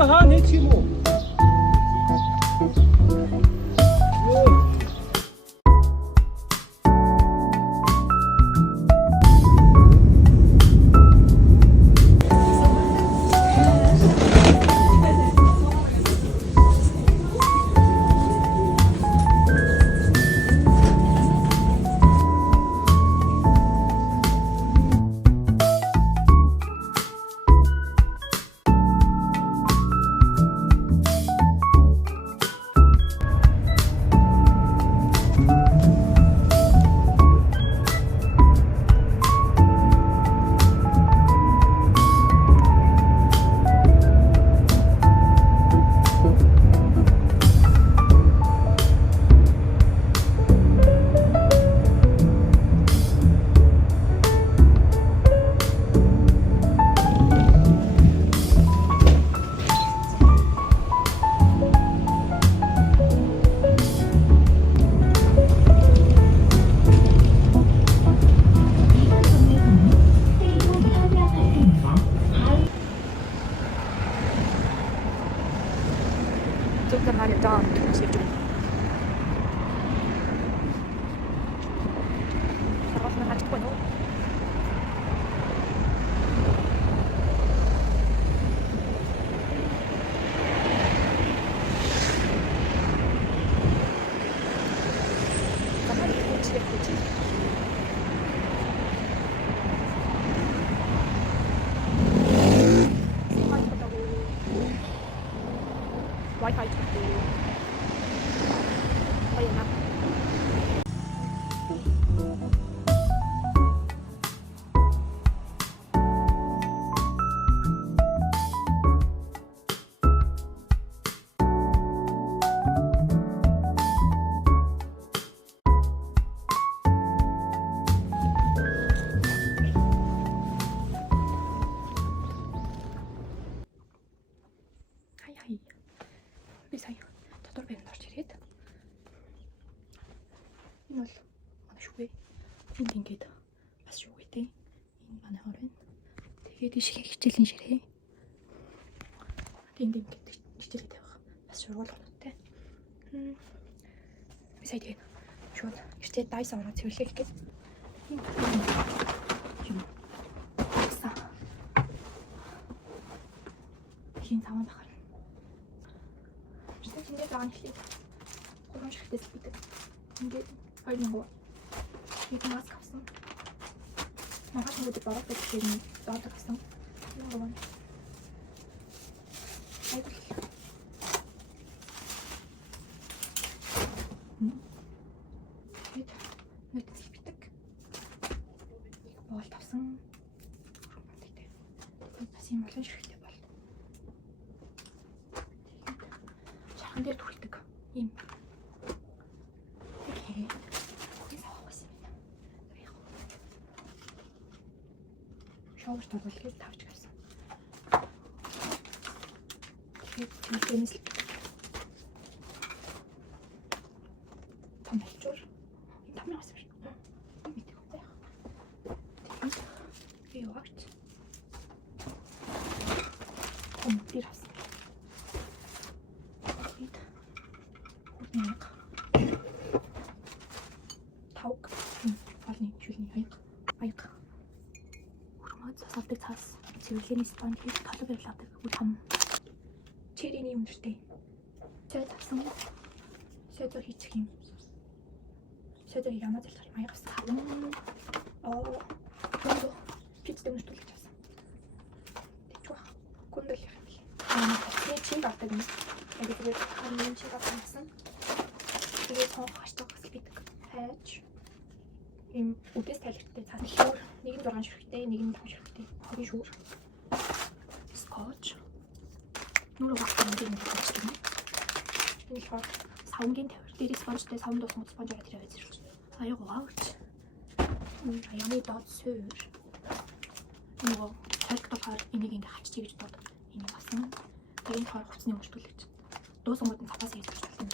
чи хаана хийх юм уу? Тут мария даан гэж юм. Сарвал на хачгүй нөө. Камера хүчтэй хүчтэй. Wi-Fi to ayun na. Хай. Би сая дотор байранд орж ирээд энэ бол манай шүгэ энд ингээд бас шүгэтэй энэ манай хор байна. Тэгээд иш хичээлийн ширээ энд ингээд хичээлээ тавих бас шургуул хоноттой. Би сая тэгээд шууд эртээ дайс ороо цэвэрлэх гээд юм хин цааван бахар Şimdi ben işte kullanmış şirketi bitti. Şimdi öyle mi bu? Bir mask kapsın. Makas mı bu balık beklerini daha da kapsın. Ne olur? Haydi. Evet. Ne tepsi bittik. Bol kapsın. Romantikte. Nasıl yapalım şirketi bol. 한 대를 돌릴 때가 임 이렇게 거기서 하고 있습니다. 그리고 샤워를 다 돌리게 다 붙였어. 이렇게 재밌을 때 더 줄 담배 왔어요. 밑에 거야. 되게 와트. 컴플리트했어. Тавг олны шүлний аяг урмаа засалдаг цаас цэвэрлэний спонж хийж толог барилгадаг үл хам чериний өндөртэй цай тавсан сэдэр хийчих юм сэдэр ямаа залхах юм аяг авсан гондо пицтэй мөртүүлж авсан тэгвэ гондол юм би чин багтаг юм яг тэгээд хамгийн чин багтсан тэгээд сонгох хаштай бидэг хайж ийм үдээс тайлбартай цаас шүүр нэг нь 6 шүрхтэй нэг нь 5 шүрхтэй хоёрын шүүр скотч нүүр багтсан юм гэж байна. Энэ болохоор савнгийн тавир дээр спонжтэй савн дуусах спонж аваад ирээд зэрэг. Аяга вауч. Аяны дод суур. Нөгөө цогтохоор энийг ингээ хаччих гэж бод. Энэ басан. Тэгээд хоор хувцсны мөртүүлэгч. Дуусангууд нь цапаас хийж болчихсон.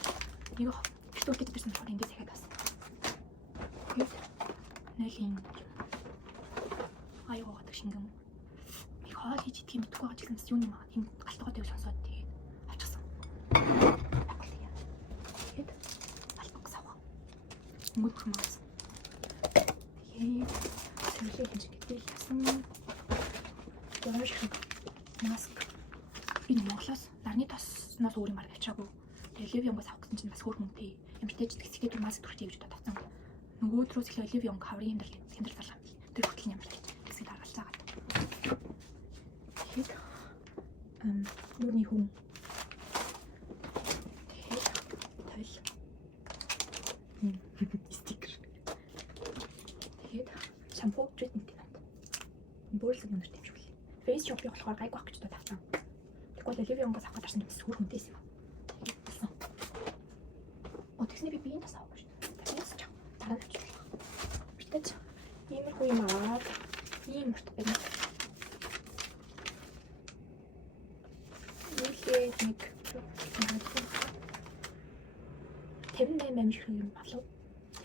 Нэг битүүртэй бэрсэн болохоор ингээ захиад бас. Нэлийн аягаа гадаг шингэн. Би хоол хийж идэх юм битгүй байгаа ч гэсэн юуны маа тийм галтгоотой сонсоод тэгээд өнгөт бүх маас. Тэгээд цэвэрлэх хэмжээ гэдэг ясан. Ямаршиг маск. Энэ Монголоос нарны тосноос өөр юм авчаагүй. Тэгээд Ливионгоос авах гэсэн чинь бас хөөр мөнгөтэй. Ямартай ч тэгсэхэд маск төрчих гэж тавцсан. Нөгөөдрөөс ихлэ Ливионг хаврын хямдрал зарлаа. Тэр хүртэл ямартай тэгсэд аргалж байгаа. Тэгээд нүрний хүн. Тэгээд стикер. Тэгээд шампу тритмент юм байна. Бөөлөг өнөрт юм шиг л. Face shop-ийг болохоор гайг байх гэж тавцсан. Тэгвэл Ливионгоос авах гэсэн чинь хөөр мөнгөтэйсэн юм. Тэгснэ би биеийн тас авах шүү. Тэгээс ч дараа нь авчих. Битэж иймэрхүү юм аваад ийм мөрт байна. Нийлээ нэг 58 амир шиг юм болов.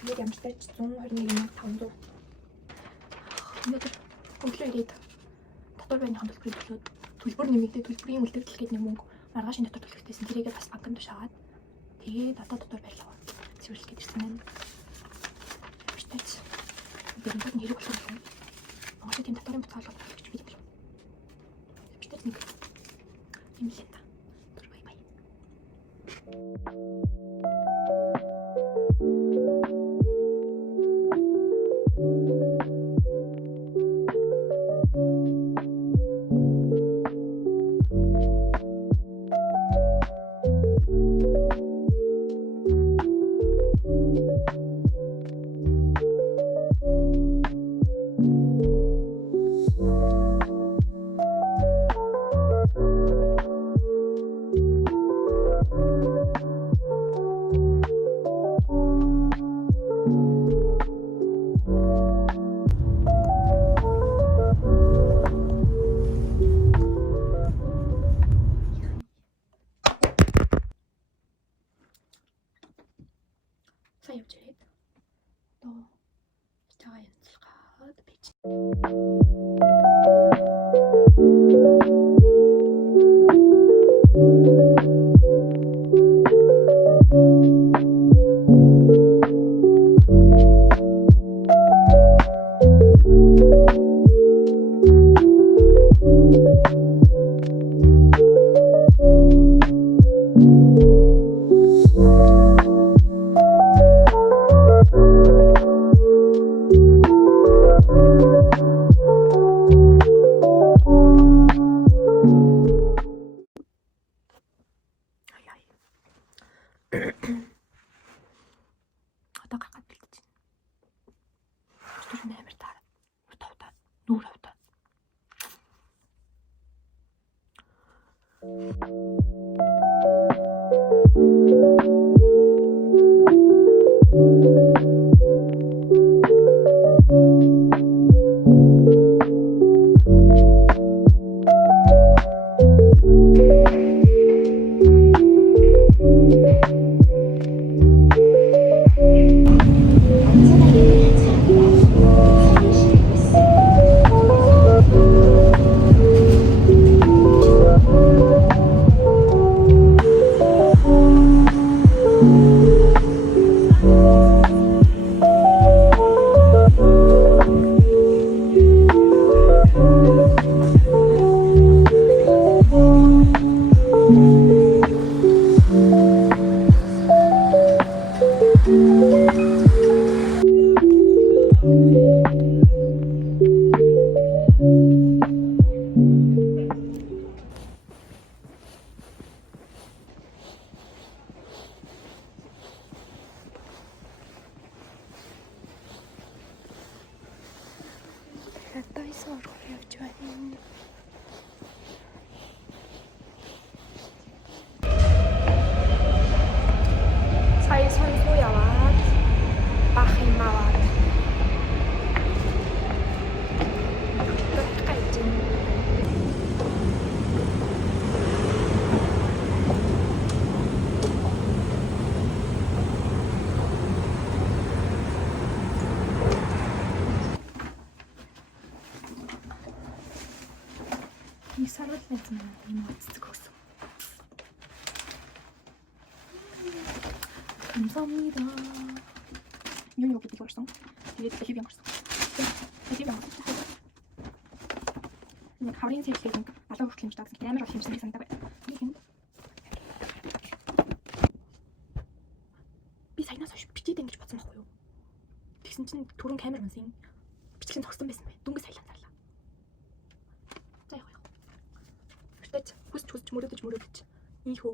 Тэгээд ямартай ч 121,500. Өнөөдөр өглөө ирээд дотор байрны төлбөрийн төлбөр нэмэгдээ төлбөрийн үлдэгдэл гэдэг нэг мөнгө маргаашийн дотор төлөхтэйсэн. Тэрийгээ бас банкнд тушаагаад тэгээд одоо дотор барилга цэвэрлэх гэж ирсэн байна. Биштэйч. Бид нэг хэрэг болох юм. Монголын тийм татварын буцаалт болох гэж бид юм. Биштэйч нэг юм л энэ. Түр бай бай. Сайн явж ирээд одоо цагаа янзлахад бич. Одоо гахаад бэлдэж байна. Тэр нэмэр таар. Утаа. Нүүр утаа. Дайсоор явж байна. Сая сонирхоо яваад бах юм аваад. 이 사람들은 이모 찍었어. 감사합니다. New гэдэг болсон. Тэгээд Olivia гарсан. Olivia гарсан. Нэг хаврын цэглэг нэг алуу хүртэл хэмждэг гэсэн амар бол хэмжсэн санагдав. Би саянаас хойш бичээд ингэж бодсон байхгүй юу? Тэгсэн чинь түрэн камер унсан. Бичлэн зогсон байсан бай. Дүнгийн саялан зарлаа. За яах вэ? Хүртэж хүсч мөрөөдөж. Ийхүү.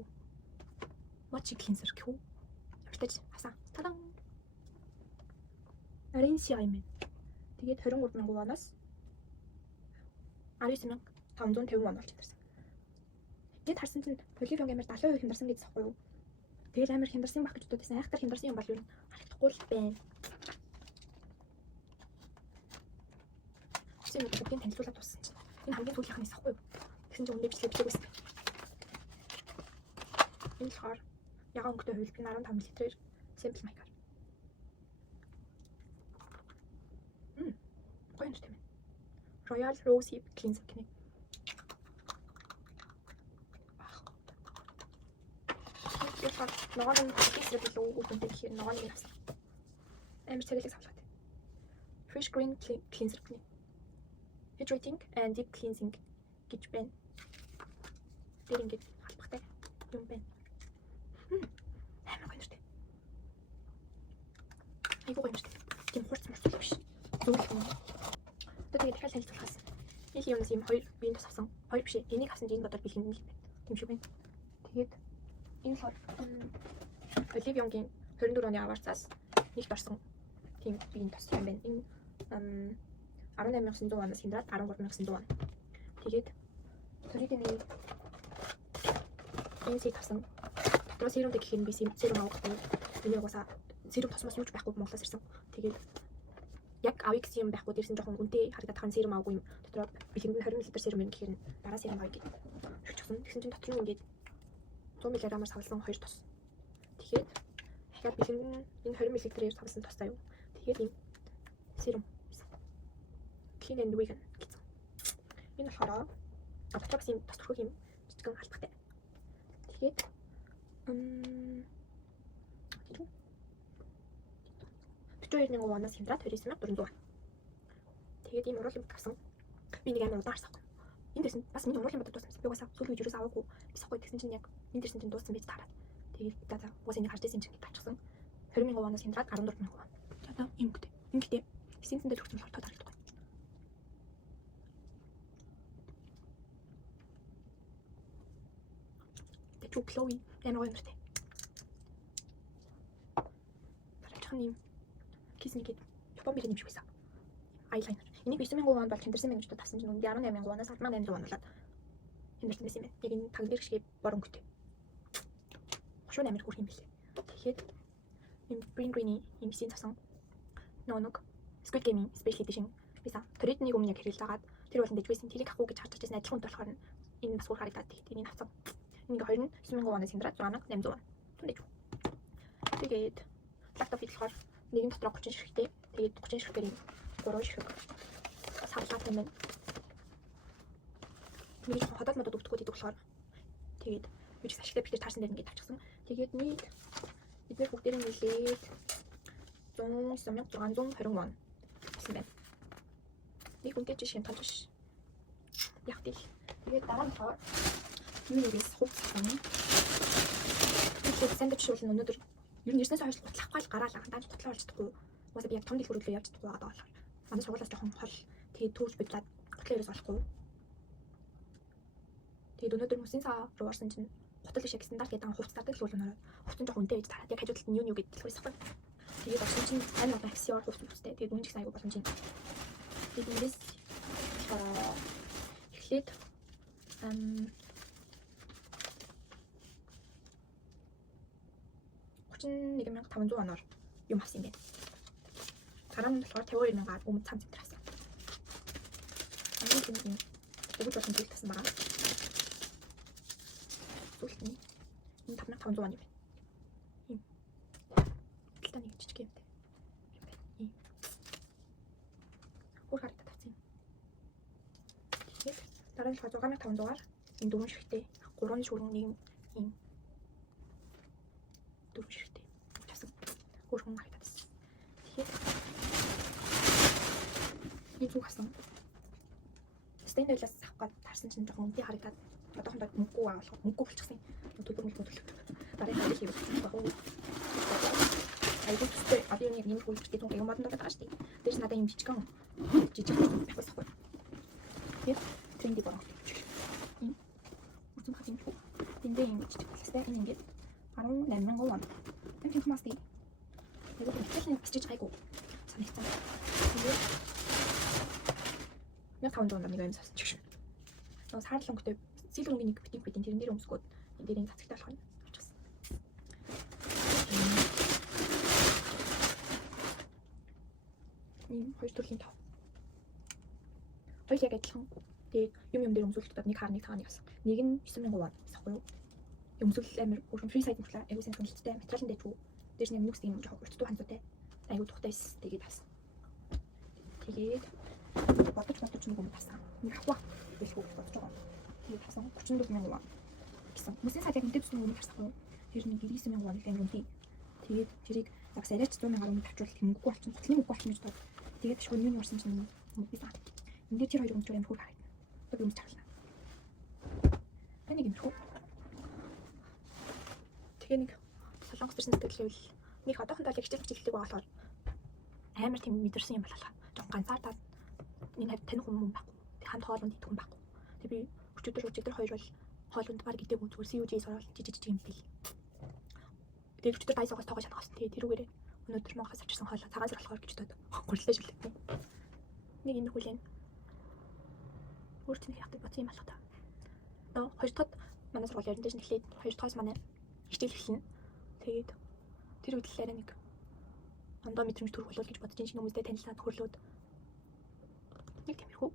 Watch cleanser гэв. Хүртэж хасан. Тадан. Аренси аймэн. Тэгээд 23,000 воноос 19,550 вон болж ирсэн. Бид харсан чинь Olivia амар 70% хямдарсан гэж байхгүй юу? Тэгээд амар хямдарсан байх гэж боддогсэн. Айхтар хямдарсан юм бол юу харагдахгүй л байна. Чи нэг бүгдийг танилцуулаад туссан чинь энэ хамгийн сүүлийнх нь байхгүй юу? Тэгсэн чинь өндөө бичлэг бичээгүй байсан. Энэ болохоор ягаан өнгөтэй хувилбар нь 15 мл simple mic. Гоё юм тийм. Royal Rose Hip Cleanser гэнэ. Тэгэхээр ногоон cleanser билүү үгэнтэй гэхээр ногоон нэг авсан. Амар царилэг савлаад. Fresh Green Cleanser гэнэ. Hydrating and Deep Cleansing гэж байна. Тэр ингэж халбахтай юм байна. Амар гоё нэртэй. Айгуу гоё нэртэй. Тийм хурц биш. Зөвхөн юм. Тэгээд дахиад танилцуулахаас их юмс юм хоёр биеийн тус авсан. Хоёр биш ээ. Энийг авсан чинь энэ бодол бэлгэнд нь л байна. Тийм шүү байна. Тэгээд энэ болохоор Olivia-гийн 24 оны аварцаас нэгт орсон тийм биеийн тус юм байна. Энэ 18,900 ванаас хэмдрээд 13,900 ван. Тэгээд төрийн нэг энэ сет авсан. Дотроо серумтэй гэхээр би серум авахгүй. Энийг угаасаа серум тосмос юуч байхгүй Монголоос ирсэн. Тэгээд яг авix юм байхгүй дэрсэн жоохон үнэтэй харагдаад хан серум авахгүй юм. Дотроо бэлгэнд нь 20 мл серум юм гэхээр дараа серум авъя гэж шүчсэн. Тэгсэн чинь дотор нь ингээд 100 мл-аар савлсан 2 тос. Тэгэхээр дахиад бэлгэнд нь энэ 20 мл-ээр савлсан тостай юу. Тэгэхээр энэ серум Clean and Vegan гэсэн. Энэ болохоор дотор бас юм тос төрхөх юм жижигэн халбахтай. Тэгээд тийм 42,000 ванаас хэмдрээд 29,400. Тэгээд ийм уруулын бот авсан. Би нэг амар удаан харсан. Энэ дэсэн бас миний уруулын бот дууссан. Би угаасаа сүүл үеэрээс аваагүй. Бисахгүй тэгсэн чинь яг энэ дэсэн чинь дууссан байж таараад. Тэгээд за угаасаа нэг харж байсан чинь тавьчихсан. 20,000 ванаас хэмдрээд 14,000 ван. Одоо юм гэдэг. Ингээд эсэнцэндээ төгссөн болохоор таалагдахгүй. Тэчүү Chloe амар гоё нэртэй. Барайхан юм. Кисникэд Япон бирэн юм шиг байсан. Eyeliner. Энийг 9,000 вон бол хэмдэрсэн мэн гэж тавьсан чинь үндэ 18,000 ванаас 18,000 вон болоод хэмдэрсэн байсан юм байна. Яг энэ тагнэр шиг борон өнгөтэй. Шууд амар хөрх юм билээ. Тэгэхээр энэ Green Green-ийн юм син цасан нэг Squid Game Special Edition байсан. Төрөдний өмнө яг хэрэлж агаад тэр болон дэжвэсэн тэрийг авах гэж харж байсан адилхан болохоор энэ бас хурх харагдаад тэгээд энийг авсан. Ингээ 29,000 ванаас хэмдрээд 6,800 ван. Түнэж. Тэгээд лаптоп болохоор нэгэн дотроо 30 ширхтээ. Тэгээд 30 ширхтээр 3 ширхэг савлаад байна. Нэг хотод модод өгдөггүй гэдэг болохоор тэгээд би ч ашигтай битэр таарсан дээр ингээд авчихсан. Тэгээд нийт эдгээр бүгдээр нэлээд 109,620 ван гэсэн байна. Нэг үнэтэй жишээ томч биш. Яг тийм. Тэгээд дараа нь болохоор юу нэгээс хувцсан. Тэгээд сэндвич шуулын өнөөдөр ер нь ирснээс хойш гутлахгүй л гараалаа. Дааж гутлаа болж чадахгүй. Уусаа би яг том дэлгүүр рүү явж чадахгүй байгаа болохоор. Манай сургуулиас жоохон хол тэгээд түүж бидлаад гутлаа ерөөс болохгүй. Тэгээд өнөөдөр мөсийн цаа руу орсон чинь гутал биш яг стандарт гэдэг хувцсардаг л болоо. Хувцсан жоохон үнэтэй байж таараад яг хажуу талд нь юу гэдэг дэлгүүр иссахгүй. Тэгээд орсон чинь амар Maxior хувцстэй. Тэгээд үнэ ч гэсэн аягүй боломж юм. Тэгээд эндээс эхлээд 31,500 ванаар юм авсан юм байна. Дараа нь болохоор 52,000-аар өмнө цамц энэ авсан. Амин тийм өгөж болсон зүйл тасан байгаа. Зүгт нь энэ 5,500 ван юм байна. Ийм. Тэлтэ нэг жижиг юмтай. Ийм. Өөр харагдаад тавьсан. Тэгээд дараа нь болохоор 6,500-аар энэ дөрвөн ширхтээ 3 шүрэн нэг ийм дөрвөн ширхтээ. Өөр хүн харагдаад байна. 이 두 갔어. 스테인레스 авах гээд тарсан чинь жоохон үнэтэй харагдаад одоохондоо мөнгөө авах мөнгөө болчихсон. Төлөв дараагийн ажил хийх байх уу? Айгуу зүтэй авийн нэг юм хөлбөртэй том юм модон байгаа шүү дээ. Дээрс надад юм жижиг байх байхгүй. Тэгээд тренди бороо. Ийм үрцэн хат юм. Тэндээ юм жижиг болстой энэ ингээд 18,000 вон. Тэн тийм хамаас тийм. Тэгээд ихтэй бичиж гайгүй. Санагцсан. Тэгээд 1500 нэг юм сасан ч гэж. Нөө саарлан өнгөтэй сэлэр өнгөний нэг битэн тэрэн дээр өмсгөөд энэ дээрийн цацагтай болох юм авчихсан. Ийм хоёр төрлийн тав. Хоёр яг адилхан. Тэгээд юм дээр өмсүүлэлтүүд нэг хаар нэг цагаан нэг асан. Нэг нь 9,000 вон гэсэхгүй юу? Өмсүүлэл амир бүрэн фри сайд мөртлөө аюу сан хөндлөлттэй материалын дэжгүй. Дээрс нэг нүкс юм жоохон уртдуу ханцуутай. Аюу тухтайс тэгээд тасан. Тэгээд бодож нэг юм тасан. Нэг авах гэлгүй бодож байгаа. Тэгээд тасан 34,000 вон гэсэн. Хүмүүсийн сайдыг үнэтэй төсний юм тарсахгүй. Тэр нэг 99,000 вон гэх юм үнэтэй. Тэгээд тэрийг яг сарайч 100,000 гаруй тавьчвал хэмггүй болчихсон. Хөтлийн үгүй болчихсон гэж бод. Тэгээд шөнийн нь урсан чинь би саа. Энд дээр тэр хоёр өмчөр амир хөр харагдана. Одоо юм чарлаа. Энийг юмрхүү. Тэгээ нэг солонгос төрсэн сэтгэлгээл нэг одоохондоо л хичээл хичээлдэг байгаа болохоор амар тийм мэдэрсэн юм болоо. Жон ганцаардаа энэ таних хүмүүс байхгүй. Тэг хамт хоолунд идэх хүн байхгүй. Тэг би өчигдөр хоёр бол хоолунд баг идэв үү зүгээр CUG сорол жижиг юм бил. Тэг өчигдөр дайсагаас тоогоо шалгасан. Тэгээ тэрүүгээр өнөөдөр Монголоос авчирсан хоолоо цагаан сар болохоор гэж бодоод гурлаа шилээ. Нэг энэ хүлэн өөртөө яхдаг боц юм болох та. Нөө хоёр дахь манай сургууль ярин дээр нэхлээд хоёр дахьаас манай хичээл эхэлнэ. Тэгээд тэр үедлээрээ нэг ондоо мэдрэмж төрөх болов гэж бодож ин шинэ хүмүүстэй танилцаад хөрлөөд нэг тиймэрхүү.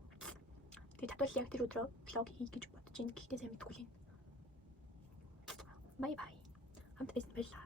Тэгээд татвал яг тэр өдрөө влог хий гэж бодож ин гэхдээ сайн мэдгүй л юм. Бай бай. Хамт байсан байлаа.